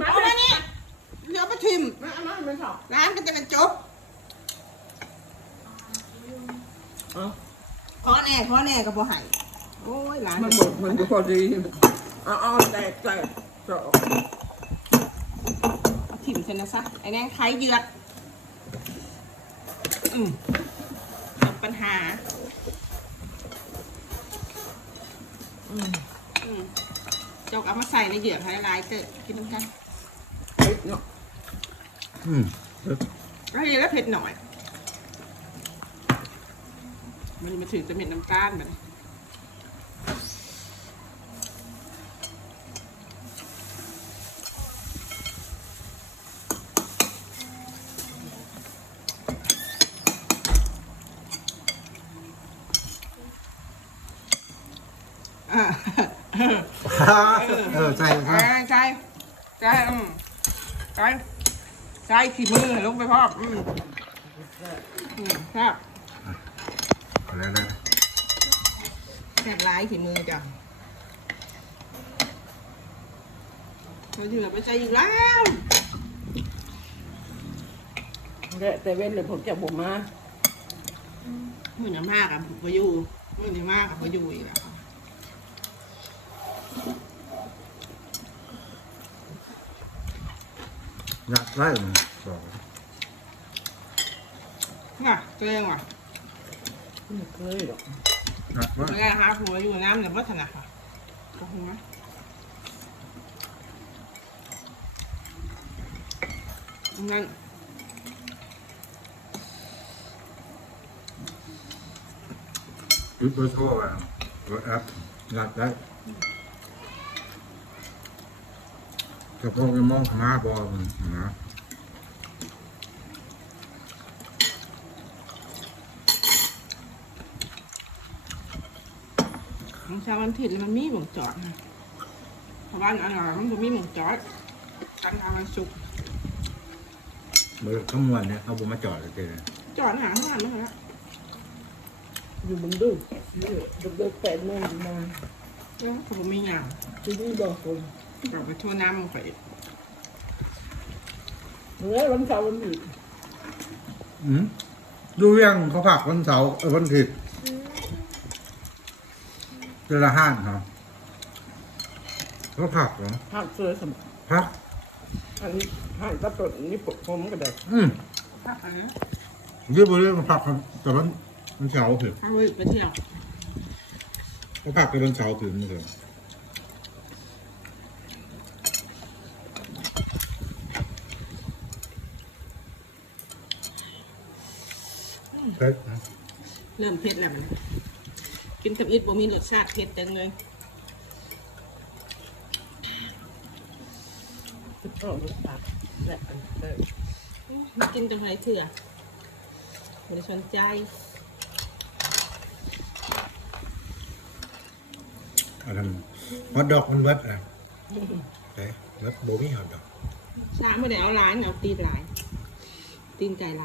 มาเอามานี่เดี๋ยวไปทิมมาเอามาไม่ชอบร้านก็จะเป็นจบเอาขอแน่ขอแน่ก็บ่ให้โอ้ยร้านมันหมดมันก็พอดีเอาเอาแตกแตกจอกทิมเซนนะซะไอ้แนงไข่เยือดอืมจบปัญหา อืมอืม จกเอามาใส่ในเหยือกให้ละลายเตอะกินน้ำกันเผ็ดเนาะอืมก็ดีแล้วเผ็ดหน่อย มันมาถึงจะเหม็นน้ำตาลแบบนี้อ่า เออใช่ใช่ใช่ใช่ใช่อืมใช่ใช่ขี่มือลงไปพ่ออืมอืมครับอะไรนะแสบลายขี่มือจ้ะเราถึงแบบไปใจอีกแล้วแต่แต่เว้นเลยผมจะบ่มามือหนามากอะพออยู่มือหนามากอะพออยู่อีกแล้ว อยากไล่มันสองน่ะเกรงว่ะไม่เคยหรอกอยากไล่ไม่ได้หาผัวอยู่น้ำเนี่ยวัฒนะค่ะก็คงนะนั่นยุดเบอร์โทรอะรถแอปอยากได้ กับพวกมองหาบอลมันนะของชาววันผิดแล้วมันมีหมวงจอดนะเพราะว่าอันหลังมันจะมีหมวงจอดกันทางวันศุกร์เบอร์ขมวนเนี่ยเอาบุมาจอดเลยเจ้จอดหาข้างหลังนั่นแหละอยู่บนดูนี่ดึกดึกแปดโมงมาแล้วผมมีอย่างที่นี่บอกคน กลับไปทั่วน้ำมันไปเมื่อวันเสาร์วันหยุดอืมดูเรื่องเขาผักวันเสาร์เออวันอาทิตย์เจอละห้านครับเขาผักเหรอหักเสื้อสมผักอันนี้หักตะตุ่นนี่ปกผมก็ได้อืมพักอะไรนะยืดบริเวณผักครับแต่วันวันเสาร์เถอะเอาไว้ไปเที่ยวเขาผักเป็นวันเสาร์ถึงเถอะ เผ็ดนะเริ่มเผ็ดแล้วมันกินกับอิดบ่มีรสชาติเผ็ดจังเลยติดต่อรถตัดและอันเดิมมากินจังไรเถื่อไม่ได้สนใจอันนั้นฮอตดอกมันเบิดนะแต่เบิดโบมี่ฮอตดอกช้าไม่ได้เอาร้านเอาตีนหลายตีนไก่หลาย